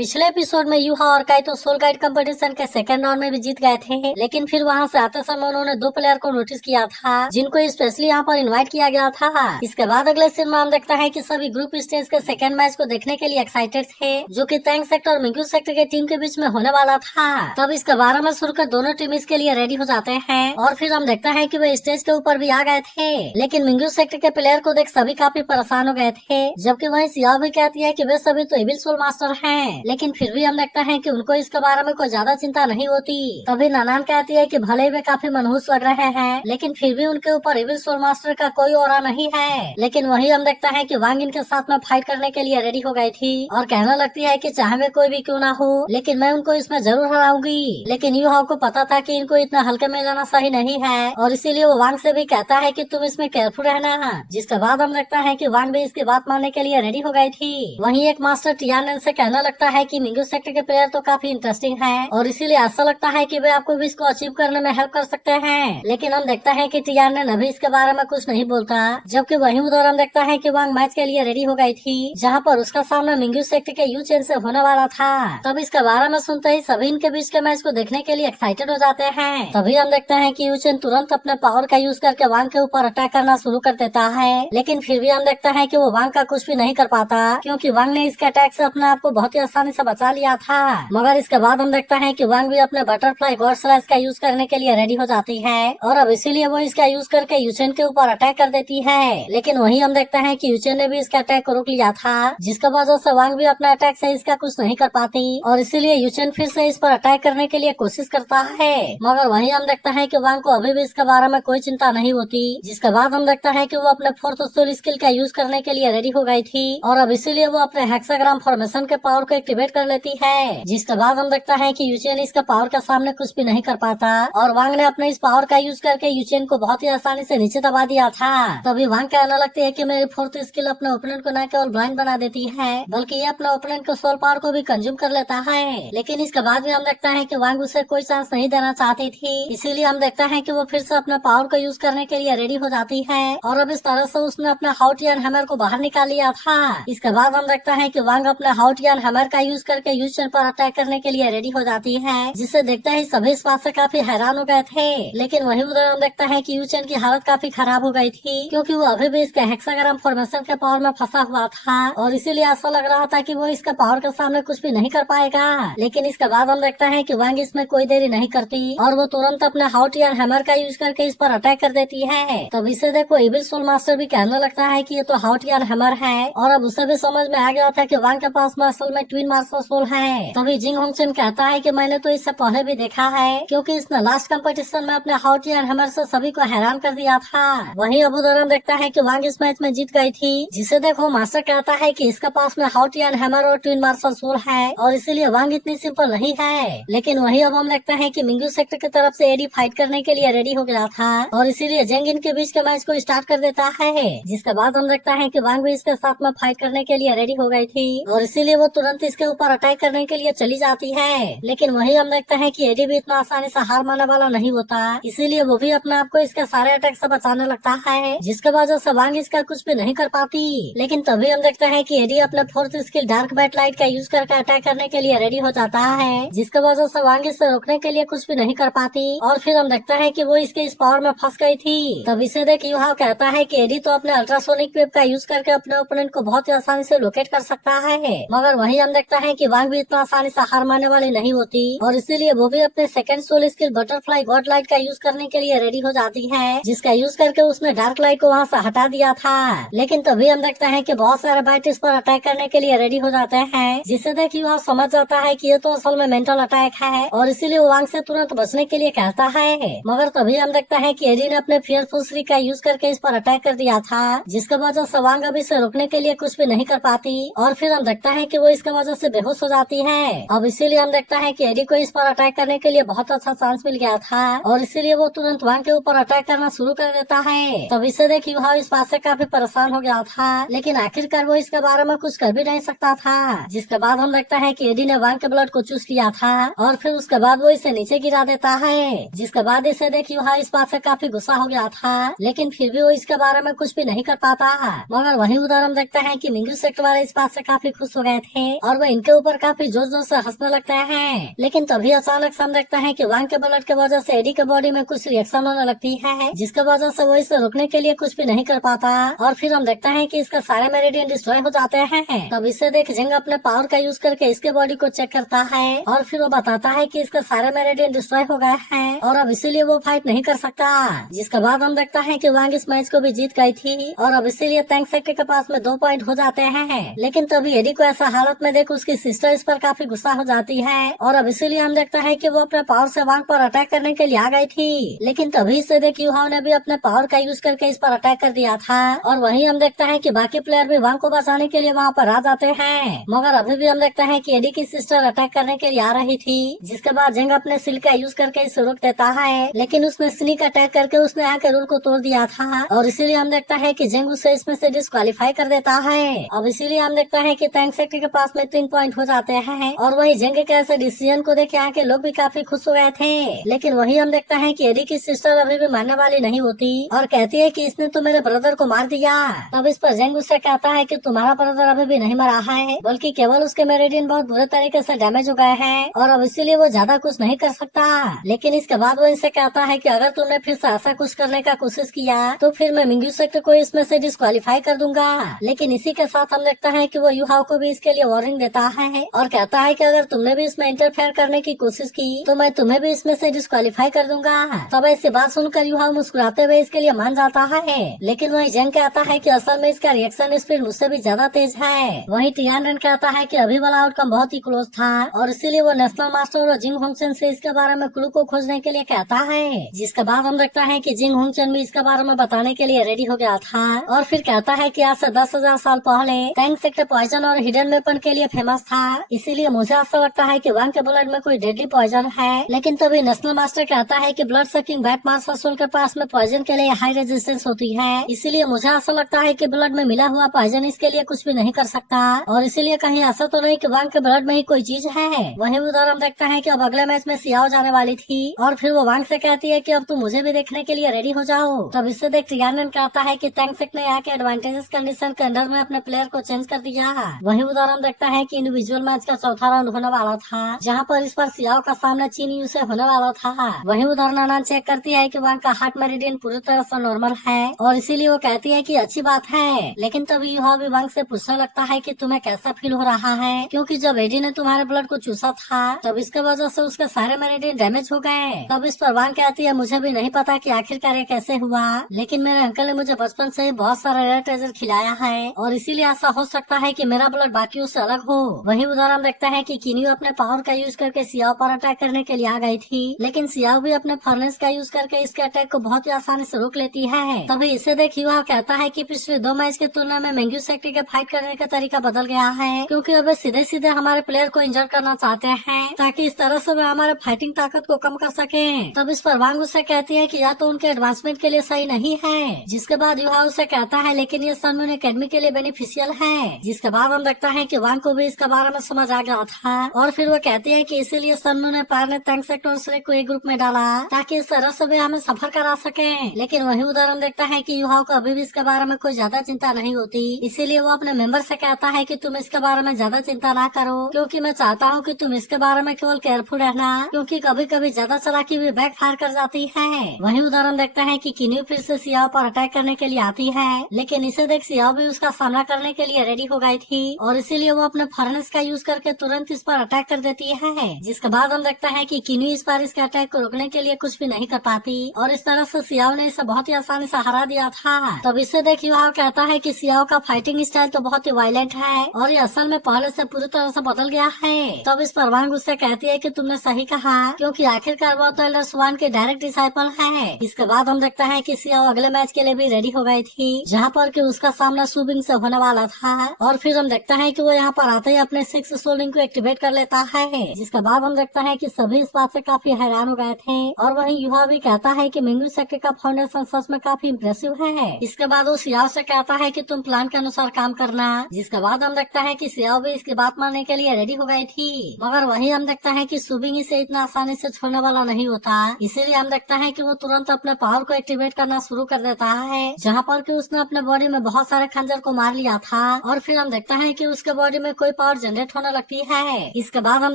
पिछले एपिसोड में यूहा और काइतो सोल गाइड कंपटीशन के सेकंड राउंड में भी जीत गए थे, लेकिन फिर वहां से आते समय उन्होंने दो प्लेयर को नोटिस किया था जिनको स्पेशली यहाँ पर इनवाइट किया गया था। इसके बाद अगले सीन में हम देखता है कि सभी ग्रुप स्टेज के सेकंड मैच को देखने के लिए एक्साइटेड थे, जो कि टैंक सेक्टर और मिंगू सेक्टर के टीम के बीच में होने वाला था। तब इसके 12 में शुरू कर दोनों टीम इसके लिए रेडी हो जाते हैं और फिर हम देखता है कि वे स्टेज के ऊपर भी आ गए थे, लेकिन मिंगू सेक्टर के प्लेयर को देख सभी काफी परेशान हो गए थे, जबकि वहीं सिया भी कहती है कि वे सभी तो एविल सोल मास्टर हैं, लेकिन फिर भी हम देखता है कि उनको इसके बारे में कोई ज्यादा चिंता नहीं होती। तभी नानान कहती है कि भले ही वे काफी मनहूस लग रहे हैं, लेकिन फिर भी उनके ऊपर एविल सोल मास्टर का कोई ऑरा नहीं है। लेकिन वही हम देखता है कि वांग इनके साथ में फाइट करने के लिए रेडी हो गई थी और कहने लगती है कि चाहे वे कोई भी क्यों ना हो, लेकिन मैं उनको इसमें जरूर हराऊंगी। लेकिन यूहा को पता था कि इनको इतना हल्के में लेना सही नहीं है और इसीलिए वो वांग से भी कहता है कि तुम इसमें केयरफुल रहना। जिसके बाद हम देखता है कि वांग भी इसकी बात मानने के लिए रेडी हो गई थी। वहीं एक मास्टर टियानन से कहने लगता है कि मिंगू सेक्टर के प्लेयर तो काफी इंटरेस्टिंग है और इसीलिए ऐसा लगता है कि वे आपको भी इसको अचीव करने में हेल्प कर सकते हैं। लेकिन हम देखता है कि टियानन अभी इसके बारे में कुछ नहीं बोलता, जबकि वहीं उधर हम देखता है कि वांग मैच के लिए रेडी हो गई थी, जहाँ पर उसका सामना मिंगू सेक्टर के यू चेन से होने वाला था। तब इसके बारे में सुनते ही सभी इनके बीच के मैच को देखने के लिए एक्साइटेड हो जाते हैं। तभी हम देखते हैं कि यू चेन तुरंत अपने पावर का यूज करके वांग के ऊपर अटैक करना शुरू कर देता है, लेकिन फिर भी हम देखता है कि वो वांग का कुछ भी नहीं कर पाता, क्योंकि वांग ने इसके अटैक से अपने आप को बहुत ही आसानी से बचा लिया था। मगर इसके बाद हम देखता है कि वांग भी अपने बटरफ्लाई गॉड स्लैश का यूज करने के लिए रेडी हो जाती है और अब इसीलिए वो इसका यूज करके यूचेन के ऊपर अटैक कर देती है। लेकिन वही हम देखते हैं कि यूचेन ने भी इसके अटैक को रोक लिया था, जिसके वजह से वांग भी अपने अटैक से इसका कुछ नहीं कर पाती और इसीलिए यूचेन फिर से इस पर अटैक करने के लिए कोशिश करता है। मगर वही हम देखता है कि वांग को अभी भी इसके बारे में कोई चिंता नहीं होती। जिसके बाद हम देखता है कि वो अपने फोर्थ सोल स्किल का यूज करने के लिए रेडी हो गई थी और अब इसीलिए वो अपने हेक्साग्राम फॉर्मेशन के पावर को एक्टिवेट कर लेती है। जिसके बाद हम देखता है कि यूचेन इसका पावर के सामने कुछ भी नहीं कर पाता और वांग ने अपने इस पावर का यूज करके यूचेन को बहुत ही आसानी से नीचे दबा दिया था। तभी वांग कहने लगती है कि मेरी फोर्थ स्किल अपने ओपोनेंट को न केवल ब्लाइंड बना देती है, बल्कि ये अपने ओपोनेंट के सोल पावर को भी कंज्यूम कर लेता है। लेकिन इसके बाद भी हम देखता है कि वांग उसे कोई चांस नहीं देना चाहती थी, इसीलिए हम देखता है कि वो फिर से अपने पावर को यूज करने के लिए रेडी हो जाती है और अब इस तरह से उसने अपने हाउटियन हैमर को बाहर निकाल लिया था। इसके बाद हम देखता है कि वांग अपने हाउटियन हैमर का यूज करके यूचेन पर अटैक करने के लिए रेडी हो जाती है, जिसे देखते ही सभी इस बात से काफी हैरान हो गए थे। लेकिन वही उधर हम देखता है कि यूचेन की हालत काफी खराब हो गई थी, क्योंकि वो अभी भी इसके हेक्साग्राम फॉर्मेशन के पावर में फंसा हुआ था और इसीलिए ऐसा लग रहा था कि वो इसका पावर के सामने कुछ भी नहीं कर पाएगा। लेकिन इसके बाद हम देखता है कि वांग इसमें कोई देरी नहीं करती और वो तुरंत अपने हाउटियन हैमर का यूज करके इस पर अटैक कर देती है। तब इसे देखो एविल सोल मास्टर भी कहने लगता है कि ये तो हाउटियन हैमर है और अब उसे भी समझ में आ गया था कि वांग के पास में असल में ट्विन मास्टर सोल है। तभी जिंग होंगचन कहता है कि मैंने तो इससे पहले भी देखा है, क्योंकि इसने लास्ट कंपटीशन में अपने हाउटियन हैमर से सभी को हैरान कर दिया था। वहीं अब उधर देखता है कि वांग इस मैच में जीत गई थी, जिसे देखो मास्टर कहता है कि इसके पास में हाउटियन हैमर और ट्विन मार्शल सोल है और इसीलिए वांग इतनी सिंपल नहीं है। लेकिन वही अब हम देखते हैं कि मिंगू सेक्टर की तरफ से एडी फाइट करने के लिए रेडी हो गया था और इसीलिए जेंग इनके बीच के मैच को स्टार्ट कर देता है। जिसके बाद हम देखता है कि वांग भी इसके साथ में फाइट करने के लिए रेडी हो गई थी और इसीलिए वो तुरंत इसके ऊपर अटैक करने के लिए चली जाती है। लेकिन वही हम देखते हैं कि एडी भी इतना आसानी से हार मानने वाला नहीं होता, इसीलिए वो भी अपने आप को इसके सारे अटैक से बचाने लगता है, जिसके वजह से वांग इसका कुछ भी नहीं कर पाती। लेकिन तभी हम देखते हैं कि एडी अपने fourth skill dark bat light का यूज करके अटैक करने के लिए रेडी हो जाता है, जिसके वजह से वांग इसे रोकने के लिए कुछ भी नहीं कर पाती और फिर हम देखते हैं कि वो इसके इस पावर में फंस गई थी। तब इसे देख यूहा कहता है कि एडी तो अपने अल्ट्रासोनिक वेव का यूज करके अपने ओपोनेंट को बहुत ही आसानी से लोकेट कर सकता है, मगर वही हम देखता है कि वांग भी इतना आसानी से हार मानने वाली नहीं होती और इसीलिए वो भी अपने second soul skill butterfly god light का यूज करने के लिए रेडी हो जाती है, जिसका यूज करके उसने डार्क लाइट को वहाँ से हटा दिया था। लेकिन तभी हम देखते हैं कि बहुत सारे बैट इस पर अटैक करने के लिए रेडी हो जाते हैं, जिससे देखिए वह समझ जाता है कि ये तो असल में मेंटल अटैक है और इसीलिए वो वांग से तुरंत बचने के लिए कहता है। मगर तभी हम देखते हैं कि एडी ने अपने फियरफुल श्री का यूज करके इस पर अटैक कर दिया था, जिसके वजह से वांग अभी इसे रोकने के लिए कुछ भी नहीं कर पाती और फिर हम देखता है कि वो इसके वजह से बेहोश हो जाती है। अब इसीलिए हम देखता है कि एडी को इस पर अटैक करने के लिए बहुत अच्छा चांस मिल गया था और इसीलिए वो तुरंत वांग के ऊपर अटैक करना शुरू कर देता है। तब इसे देखिए वह इस बात से काफी परेशान हो गया था, लेकिन आखिरकार वो इसके बारे में कुछ कर भी नहीं सकता था। जिसके बाद हम देखता है कि एडी ने वांग के ब्लड को चूस लिया था और फिर उसके बाद वो इसे नीचे गिरा देता है। जिसके बाद इसे देखिए वह इस बात से काफी गुस्सा हो गया था, लेकिन फिर भी वो इसके बारे में कुछ भी नहीं कर पाता। मगर वहीं उधर हम देखते हैं कि मिंगू सेक्टर वाले इस बात से काफी खुश हो गए थे और वो इनके ऊपर काफी जोर जोर से हंसने लगता है। लेकिन तभी अचानक से हम देखते हैं कि वांग के ब्लड के वजह से एडी के बॉडी में कुछ रिएक्शन होने लगती है, जिसके वजह से वो इसे रोकने के लिए कुछ भी नहीं कर पाता। और फिर हम देखते हैं कि इसका सारे मेरिडियन डिस्ट्रॉय हो जाते हैं। तब इसे देख जिंग अपने पावर का यूज करके इसके बॉडी को चेक करता है और फिर वो बताता है कि इसका सारे मेरिडियन डिस्ट्रॉय हो गए हैं और अब इसीलिए वो फाइट नहीं कर सकता। जिसके बाद हम देखता है कि वांग इस मैच को भी जीत गई थी और अब इसीलिए टैंक सेक्टर के पास में 2 पॉइंट हो जाते हैं। लेकिन तभी एडी को ऐसा हालत में देख उसकी सिस्टर इस पर काफी गुस्सा हो जाती है और अब इसीलिए हम देखता है कि वो अपने पावर से वांग पर अटैक करने के लिए आ गई थी। लेकिन तभी से देख युहाओ ने भी अपने पावर का यूज करके इस पर अटैक कर दिया था और वहीं हम देखता है कि बाकी प्लेयर भी वांग को बचाने के लिए वहाँ पर आ जाते हैं। मगर अभी भी हम देखता है कि एडी की सिस्टर अटैक करने के लिए आ रही थी, जिसके बाद जिंग अपने सिल का यूज करके इसे रोक देता है। लेकिन उसने स्नीक अटैक करके उसने यहाँ के रूल को तोड़ दिया था और इसीलिए हम देखता है कि जिंग उसे इसमें से डिस्क्वालीफाई कर देता है। अब इसीलिए हम देखता है कि टैंक सेक्टर के पास में 3 पॉइंट हो जाते हैं और वही जिंग के ऐसे डिसीजन को देख यहाँ के लोग भी काफी खुश हो गए थे। लेकिन वही हम देखता है कि एडी की सिस्टर अभी भी मानने वाली नहीं होती और कहती है कि इसने तो मेरे ब्रदर को मार दिया। तब इस पर जिंग उससे कहता है कि तुम्हारा ब्रदर अभी भी नहीं मरा है, बल्कि केवल उसके मेरिडियन बहुत बुरे तरीके से डैमेज हो गए हैं और अब इसीलिए वो ज्यादा कुछ नहीं कर सकता। लेकिन इसके बाद वो इनसे कहता है कि अगर तुमने फिर से ऐसा कुछ करने का कोशिश किया तो फिर मैं मिंग्यू सेक्टर को इसमें से डिस्क्वालीफाई कर दूंगा। लेकिन इसी के साथ हम देखता है कि वो युहाओ को भी इसके लिए वार्निंग देता है और कहता है कि अगर तुमने भी इसमें इंटरफेयर करने की कोशिश की तो मैं तुम्हें भी इसमें से डिस्क्वालीफाई कर दूंगा। तब ऐसी बात सुनकर युहाओ मुस्कुराते हुए इसके लिए मान जाता है। लेकिन वही जंग कहता है कि असल में इसका रिएक्शन स्पीड मुझसे भी ज्यादा तेज है। वही टियानरेन कहता है कि अभी वाला आउटकम बहुत ही क्लोज था और इसीलिए वो नेशनल मास्टर और जिंग होंगचन से इसके बारे में क्लू को खोजने के लिए कहता है। जिसके बाद हम देखता है कि जिंग होंगचन भी इसके बारे में बताने के लिए रेडी हो गया था और फिर कहता है कि आज से 10,000 साल पहले टैंक सेक्टर पॉइजन और हिडन वेपन के लिए फेमस था, इसीलिए मुझे ऐसा लगता है कि वांग के ब्लड में कोई डेडली पॉइजन है। लेकिन तभी नेशनल मास्टर कहता है कि blood sucking bat master soul के पास में पॉइजन के लिए हाई रेजिस्टेंस होती है, इसीलिए मुझे ऐसा लगता है कि ब्लड में मिला हुआ पॉइजन इसके लिए कुछ भी नहीं कर सकता और इसीलिए कहीं ऐसा तो नहीं कि वांग के ब्लड में ही कोई चीज है। वहीं उधर हम देखते हैं कि अब अगले मैच में सियाओ जाने वाली थी और फिर वो वांग से कहती है कि अब तुम मुझे भी देखने के लिए रेडी हो जाओ। तब इससे देख टियानरेन कहता है कि टैंक सेक्टर ने यहाँ के एडवांटेजेस कंडीशन के अंडर में अपने प्लेयर को चेंज कर दिया। वहीं उधर हम देखता है कि इंडिविजुअल मैच का चौथा राउंड होने वाला था, जहाँ पर इस बार सियाओ का सामना चीन यू से होने वाला था। वहीं उधर नानान चेक करती है कि वांग का हार्ट मेरिडियन पूरी तरह से नॉर्मल है और इसीलिए वो कहती है कि अच्छी बात है। लेकिन तभी युहाओ भी वांग से पूछने लगता है कि तुम्हें कैसा फील हो रहा है, क्योंकि जब एडी ने तुम्हारे ब्लड को चूसा था तब इसके वजह से उसके सारे मेरिडियन डैमेज हो गए। तब इस पर वांग कहती है मुझे भी नहीं पता कि आखिरकार ये कैसे हुआ, लेकिन मेरे अंकल ने मुझे बचपन से ही बहुत सारा रेयर ट्रेजर खिलाया है और इसीलिए ऐसा हो सकता है कि मेरा ब्लड बाकियों से अलग हो। वहीं उधर हम देखते हैं कि किन्यू अपने पावर का यूज करके सियाओ पर अटैक करने के लिए आ गई थी, लेकिन सियाओ भी अपने फर्नेस का यूज करके इसके अटैक को बहुत ही आसानी से रोक लेती है। तभी इसे देख युहा कहता है कि पिछले 2 मैच की तुलना में मिंग्यू सेक्टर के फाइट करने का तरीका बदल गया है, क्योंकि अब सीधे सीधे हमारे प्लेयर को इंजर करना चाहते हैं ताकि इस तरह से वे हमारे फाइटिंग ताकत को कम कर सके। तब इस पर वांग उससे कहती है कि या तो उनके एडवांसमेंट के लिए सही नहीं है, जिसके बाद युहा उसे कहता है लेकिन ये सनमून एकेडमी के लिए बेनिफिशियल है। जिसके बाद हम देखता है कि वांग को भी इसके बारे में समझ आ गया था और फिर वो कहती है कि इसीलिए सनमून ने पार ने टैंक सेक्टर को एक ग्रुप में डाला ताकि इस तरह से वे हमें सफर करा सके। लेकिन वही उधर हम देखता है कि युहाओं को अभी भी इसके बारे में कोई ज्यादा चिंता नहीं होती, इसीलिए वो अपने मेंबर से कहता है कि तुम इसके बारे में ज्यादा चिंता ना करो, क्योंकि मैं चाहता हूँ कि तुम इसके बारे में केवल केयरफुल रहना, क्योंकि कभी कभी ज्यादा चालाकी भी बैक फायर कर जाती है। वही उधर हम देखता है कि किन्यू फिर से सियाओ पर अटैक करने के लिए आती है, लेकिन इसे देख सियाओ भी उसका सामना करने के लिए रेडी हो गई थी और इसीलिए वो अपने फर्नेस का यूज करके तुरंत इस पर अटैक कर देती है। जिसके बाद हम देखता है कि किन्यू इस बार इसके अटैक को रोकने के लिए कुछ भी नहीं कर पाती और इस तरह से सियाओ ने इसे बहुत ही आसानी से हरा दिया था। तब इसे देख युहाओ कहता है कि सियाओ का फाइटिंग स्टाइल तो बहुत ही वायलेंट है और ये असल में पहले से पूरी तरह से बदल गया है। तब इस पर वांग उससे कहती है कि तुमने सही कहा, क्योंकि आखिरकार वो तो एल्डर स्वान के डायरेक्ट डिसाइपल है। इसके बाद हम देखता है कि सियाओ अगले मैच के लिए भी रेडी हो गई थी, जहाँ पर कि उसका सामना सुबिंग से होने वाला था और फिर हम देखता है कि वो यहाँ पर आते ही अपने 6 सोलिंग को एक्टिवेट कर लेता है। जिसके बाद हम देखता है कि सभी इस बात से काफी हैरान हो गए थे और वहीं युहा भी कहता है कि मिंग्यू सेक्टर का फाउंडेशन सच में काफी इम्प्रेसिव है। इसके बाद वो सियाओ से कहता है कि तुम प्लान के अनुसार काम करना। जिसके बाद हम देखता है कि सियाओ भी इसकी बात मानने के लिए रेडी हो गई थी, मगर वहीं हम देखता है कि सुबिंग इसे इतना आसानी से छोड़ने वाला नहीं होता, इसीलिए हम देखता है कि वो तुरंत अपने पावर को एक्टिवेट करना शुरू कर देता है, जहाँ पर कि उसने अपने बॉडी में बहुत सारे खंजर को मार लिया था और फिर हम देखता है कि उसके बॉडी में कोई कोई पावर जनरेट होने लगती है। इसके बाद हम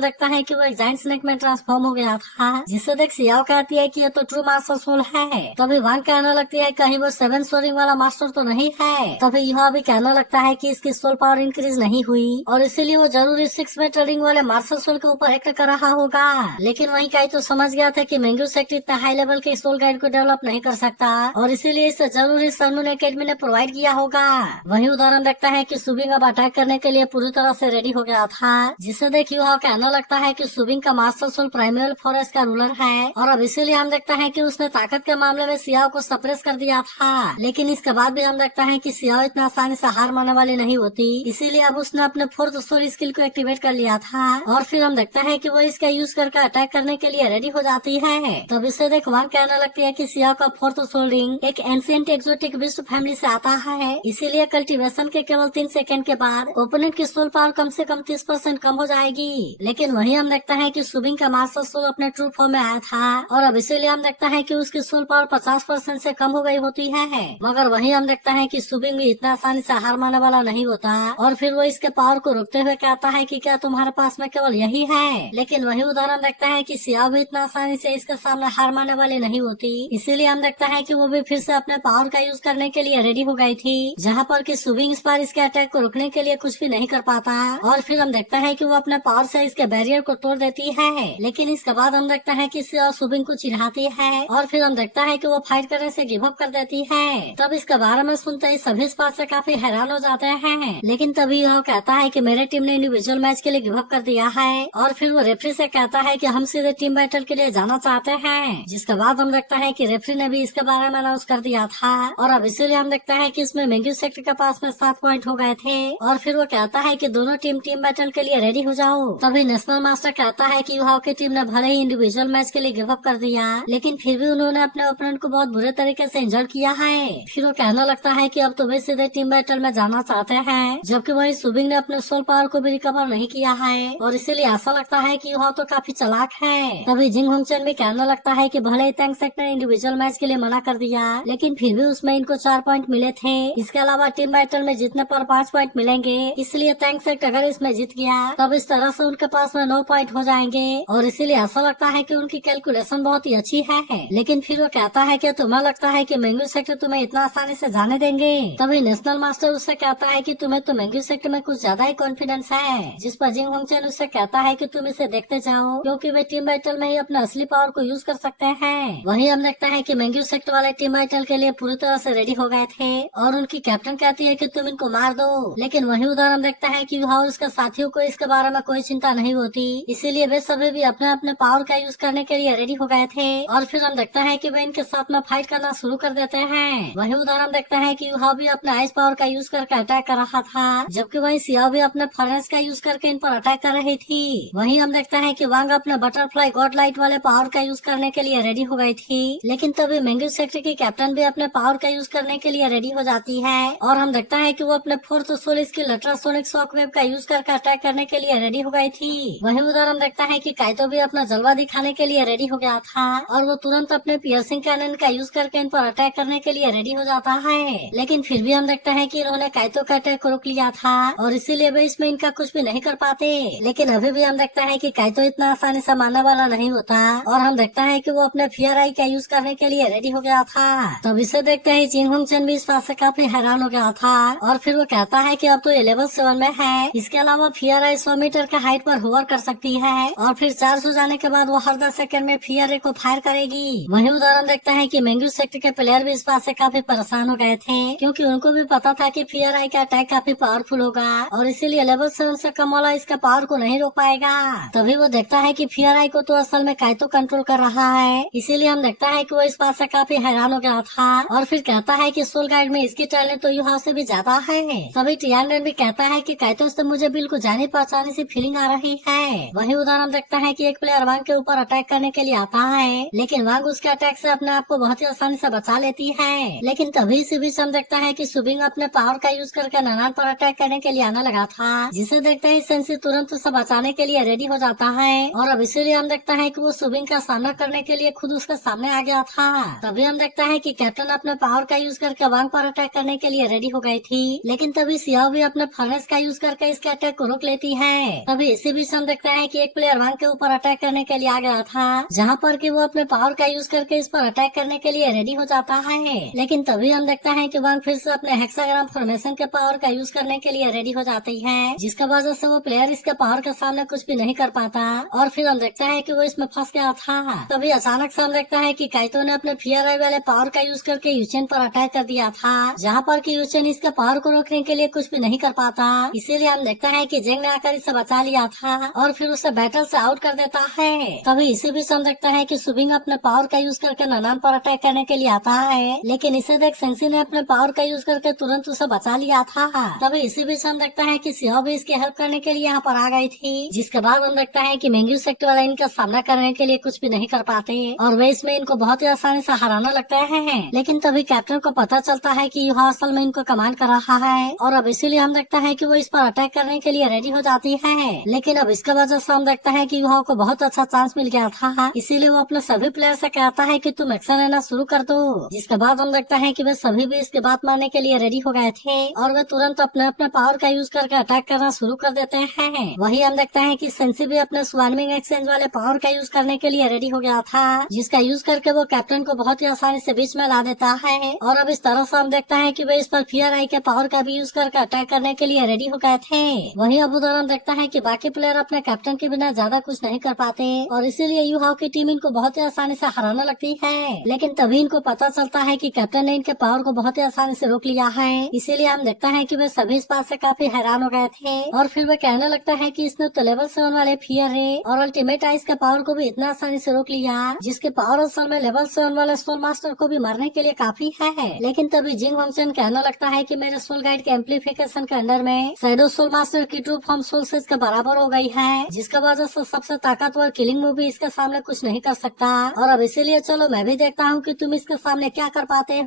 देखता है कि वो एक जायंट स्नेक में ट्रांसफॉर्म हो गया था, जिससे देख सियाओ कहती है कि ये तो ट्रू मास्टर सोल है। तभी वांग कहने लगती है कहीं वो 7 सोरिंग वाला मास्टर तो नहीं है। तभी यह भी कहने लगता है कि इसकी सोल पावर इंक्रीज नहीं हुई और इसीलिए वो जरूर इस 6 में ट्रेडिंग वाले मार्शल सोल के ऊपर एक्ट कर रहा होगा। लेकिन वहीं काई तो समझ गया था कि मैंग्यू सेक्ट इतना हाई लेवल के सोल गाइड को डेवलप नहीं कर सकता और इसीलिए इसे जरूर इस सनमून एकेडमी ने प्रोवाइड किया होगा। वहीं उदाहरण देखता है कि सुबिंग अब अटैक करने के लिए पूरी तरह से रेडी हो गया था, जिसे देख युवा कहने लगता है कि सुबिंग का मास्टर सोल प्राइमल फॉरेस्ट का रूलर है और अब इसीलिए हम देखता है कि उसने ताकत के मामले में सियाओ को सप्रेस कर दिया था। लेकिन इसके बाद भी हम देखता है कि सियाओ इतना आसानी से हार मानने वाली नहीं होती, इसीलिए अब उसने अपने 4th सोल स्किल को एक्टिवेट कर लिया था और फिर हम देखता है कि वो इसका यूज करके अटैक करने के लिए रेडी हो जाती है। तब इसे देख वांग कहने लगती है कि सियाओ का 4th सोल रिंग एक एंशिएंट एक्सोटिक बिस्ट फैमिली से आता है, इसीलिए कल्टीवेशन के केवल 3 सेकंड के बाद ओपोनेंट की सोल पावर कम से कम 30% कम हो जाएगी। लेकिन वही हम देखता है कि सुबिंग का मास्टर सोल अपने ट्रू फॉर्म में आया था और अब इसीलिए हम देखता है कि उसकी सोल पावर 50% से कम हो गई होती है। मगर वही हम देखता है कि सुबिंग भी इतना आसानी से हार मानने वाला नहीं होता और फिर वो इसके पावर को रोकते हुए कहता है कि क्या तुम्हारे पास में केवल यही है। लेकिन वही उदाहरण देखता है कि सियाओ भी इतना आसानी से इसके सामने हार मानने वाली नहीं होती, इसीलिए हम देखता है कि वो भी फिर से अपने पावर का यूज करने के लिए रेडी हो गई थी, जहाँ पर कि सुबिंग इस बार इसके अटैक को रोकने के लिए कुछ भी नहीं कर पाता और फिर हम देखता है कि वो अपने पावर से इसके बैरियर को तोड़ देती है। लेकिन इसके बाद हम देखता है कि सियाओ सुबिंग को चिढ़ाती है और फिर हम देखता है कि वो फाइट करने से गिव अप कर देती है। तब इसके बारे में सुनते ही सभी इस बात से काफी हैरान हो जाते हैं। लेकिन तभी वह कहता है कि मेरे टीम ने इंडिविजुअल मैच के लिए गिव अप कर दिया है और फिर वो रेफरी से कहता है कि हम सीधे टीम बैटल के लिए जाना चाहते हैं। जिसके बाद हम देखता है कि रेफरी ने भी इसके बारे में अनाउंस कर दिया था और अब इसीलिए हम देखता है कि इसमें मैंग्यू सेक्टर के पास में 7 पॉइंट हो गए थे और फिर वो कहता है कि दोनों टीम बैटल के लिए रेडी हो जाओ। तभी नेशनल मास्टर कहता है कि युवाओं की टीम ने भले ही इंडिविजुअल मैच के लिए गिव अप कर दिया, लेकिन फिर भी उन्होंने अपने ओपोनेंट को बहुत बुरे तरीके से इंजर्ड किया है। फिर वो कहने लगता है कि अब तो वे सीधे टीम बैटल में जाना चाहते हैं, जबकि वही सुबिंग ने अपने सोल पावर को भी रिकवर नहीं किया है और इसीलिए ऐसा लगता है कि युवा तो काफी चालाक है। तभी जिंग होंगचन भी कहने लगता है कि भले ही टैंग सेक्टर ने इंडिविजुअल मैच के लिए मना कर दिया, लेकिन फिर भी उसमें इनको 4 पॉइंट मिले थे। इसके अलावा टीम बैटल में जीतने पर 5 पॉइंट मिलेंगे, इसलिए टैंग सेक्टर अगर इसमें जीत गया तब इस तरह से उनके पास में 9 पॉइंट हो जाएंगे और इसीलिए ऐसा लगता है कि उनकी कैलकुलेशन बहुत ही अच्छी है। लेकिन फिर वो कहता है कि तुम्हें लगता है कि मैंग्यू सेक्टर तुम्हें इतना आसानी से जाने देंगे। तभी नेशनल मास्टर उससे कहता है कि तुम्हें तो मैंग्यू सेक्टर में कुछ ज्यादा ही कॉन्फिडेंस है, जिस पर जिंग होंगचन उससे कहता है कि तुम इसे देखते जाओ क्योंकि वे टीम बैटल में ही अपने असली पावर को यूज कर सकते हैं। वहीं हम देखता है कि मैंग्यू सेक्टर वाले टीम बैटल के लिए पूरी तरह से रेडी हो गए थे और उनकी कैप्टन कहती है कि तुम इनको मार दो। लेकिन वही उदाहरण देखता है कि वह और उसके साथियों को इसके बारे में कोई चिंता नहीं होती, इसीलिए वे सभी भी अपने अपने पावर का यूज करने के लिए रेडी हो गए थे और फिर हम देखता है कि वे इनके साथ में फाइट करना शुरू कर देते हैं। वही उदाहरण देखता है कि वह भी अपने आइस पावर का यूज करके अटैक कर रहा था, जबकि वही सिया भी अपने फर्नेस का यूज करके इन पर अटैक कर रही थी। वहीं हम देखता है कि वांग अपने बटरफ्लाई गॉड लाइट वाले पावर का यूज करने के लिए रेडी हो गई थी, लेकिन तभी मैंग्यू सेक्टर की कैप्टन भी अपने पावर का यूज करने के लिए रेडी हो जाती है और हम देखता है कि वो अपने 4th soul skill ultrasonic shockwave का यूज करके अटैक करने के लिए रेडी हो गई थी। वही उदाहरण देखता है कि काइतो भी अपना जलवा दिखाने के लिए रेडी हो गया था और वो तुरंत अपने पियर्सिंग कैनन का यूज करके इन पर अटैक करने के लिए रेडी हो जाता है। लेकिन फिर भी हम देखता है कि इन्होंने काइतो का अटैक को रोक लिया था और इसीलिए वे इसमें इनका कुछ भी नहीं कर पाते। लेकिन अभी भी हम देखता है कि काइतो इतना आसानी से मारने वाला नहीं होता और हम देखता है कि वो अपने फियर आई का यूज करने के लिए रेडी हो गया था। तब इसे देखते ही जिंग होंगचन भी इस बात से काफी हैरान हो गया था और फिर वो कहता है कि अब तो ये लेवल 7 में है। इसके अलावा फियर आई 100 मीटर के हाइट पर होवर कर सकती है और फिर चार्ज हो जाने के बाद वो हर 10 सेकंड में फियर रे को फायर करेगी। वही उदाहरण देखता है कि मैंग्यू सेक्टर के प्लेयर भी इस बात से काफी परेशान हो गए थे, क्योंकि उनको भी पता था कि फियर आई का अटैक काफी पावरफुल होगा और इसीलिए लेवल 7 से कम वाला इसका पावर को नहीं रोक पाएगा। तभी वो देखता है कि फियर आई को तो असल में काइतो कंट्रोल कर रहा है, इसीलिए हम देखता है कि वो इस बात से काफी हैरान हो गया था और फिर कहता है कि सोल गाइड में इसकी टैलेंट तो युवा से भी ज्यादा है। तभी टियानडेन भी कहता है कि काइतो से मुझे बिल्कुल जानी पहचानी सी फीलिंग आ रही है। वही उदाहरण देखता है कि एक प्लेयर वांग के ऊपर अटैक करने के लिए आता है, लेकिन वांग उसके अटैक से अपने आप को बहुत ही आसानी से बचा लेती है। लेकिन तभी इसी बीच हम देखता है कि सुबिंग अपने पावर का यूज करके नानान पर अटैक करने के लिए आने लगा था, जिसे देखते ही सेंसी तुरंत उसे बचाने के लिए रेडी हो जाता है और अब इसीलिए हम देखता है कि वो सुबिंग का सामना करने के लिए खुद उसके सामने आ गया था। तभी हम देखता है कि कैप्टन अपने पावर का यूज करके वांग पर अटैक करने के लिए रेडी हो गई थी, लेकिन तभी सियाओ भी अपने फर्नेस का यूज करके आकर इसके अटैक को रोक लेती है। तभी इसी बीच हम देखते हैं कि एक प्लेयर वांग के ऊपर अटैक करने के लिए आ गया था, जहाँ पर कि वो अपने पावर का यूज करके इस पर अटैक करने के लिए रेडी हो जाता है। लेकिन तभी हम देखते हैं कि वांग फिर से अपने हेक्साग्राम फॉर्मेशन के पावर का यूज करने के लिए रेडी हो जाती है, जिसका वजह से वो प्लेयर इसके पावर के सामने कुछ भी नहीं कर पाता और फिर हम देखते हैं कि वो इसमें फंस गया था। तभी अचानक से हम देखते हैं कि काइतो ने अपने फियर आई वाले पावर का यूज करके यूचेन पर अटैक कर दिया था, जहाँ पर कि यूचेन इसके पावर को रोकने के लिए कुछ भी नहीं कर पाता। इसीलिए हम देखते हैं कि जेंग ने आकर इसे बचा लिया था और फिर उसे बैटल से आउट कर देता है। तभी इसी बीच हम देखते हैं कि सुबिंग अपने पावर का यूज करके ननान पर अटैक करने के लिए आता है, लेकिन इसे देख सेंसी ने अपने पावर का यूज करके तुरंत उसे बचा लिया था। तभी इसी बीच हम देखते हैं कि सियाओ भी इसकी हेल्प करने के लिए यहाँ पर आ गई थी, जिसके बाद हम देखते हैं कि मेंग्यू सेक्ट वाला इनका सामना करने के लिए कुछ भी नहीं कर पाते और वे इसमें इनको बहुत ही आसानी से हराना लगता है। लेकिन तभी कैप्टन को पता चलता है कि युहा असल में इनको कमांड कर रहा है और अब इसीलिए हम देखते हैं कि वो इस पर अटैक करने के लिए रेडी हो जाती है। लेकिन अब इसके वजह से हम देखते हैं कि युहा को बहुत अच्छा चांस मिल गया था, इसीलिए वो अपने सभी प्लेयर से कहता है कि तुम एक्शन लेना शुरू कर दो। जिसके बाद हम देखते हैं कि वे सभी भी इसके बात मानने के लिए रेडी हो गए थे और वे तुरंत अपने अपने पावर का यूज करके अटैक करना शुरू कर देते हैं। वही हम देखते हैं कि सेंसी भी अपने स्वार्मिंग एक्सचेंज वाले पावर का यूज करने के लिए रेडी हो गया था, जिसका यूज करके वो कैप्टन को बहुत ही आसानी से बीच में ला देता है और अब इस तरह से हम देखते हैं कि वे इस पर फियर आई के पावर का भी यूज करके अटैक करने के लिए रेडी हो गए थे। वही अब उधर हम देखते हैं कि बाकी प्लेयर अपने कैप्टन के बिना ज्यादा कुछ नहीं कर पाते और इसीलिए युहाओ की टीम इनको बहुत ही आसानी से हराने लगती है। लेकिन तभी इनको पता चलता है कि कैप्टन ने इनके पावर को बहुत ही आसानी से रोक लिया है, इसीलिए हम देखते हैं कि वे सभी इस बात से काफी हैरान हो गए थे और फिर वे कहने लगता है कि इसने तो लेवल 7 वाले फियर रे और अल्टीमेट आइस के पावर को भी इतना आसानी से रोक लिया, जिसके पावर असल में लेवल 7 वाले सोल मास्टर को भी मारने के लिए काफी है। लेकिन तभी जिंग होंगचन कहने लगता है कि मेरे सोल गाइड के एम्पलीफिकेशन के अंडर में शैडो सोल मास्टर की ट्रू फॉर्म सोल सेज के बराबर हो गई है, जिसका वजह से सबसे ताकतवर किलिंग मूव भी इसके सामने कुछ नहीं कर सकता और अब इसीलिए चलो मैं भी देखता हूँ कि तुम इसके सामने क्या कर पाते हो।